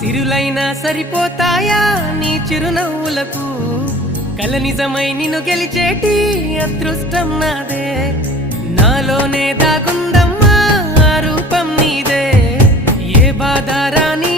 సిరులైనా సరిపోతాయా నీ చిరునవ్వులకు కల నిజమై నిన్ను గెలిచేటి అదృష్టం నాదే నాలోనే దాగుందమ్మా ఆ రూపం నీదే ఏ బాధ రాని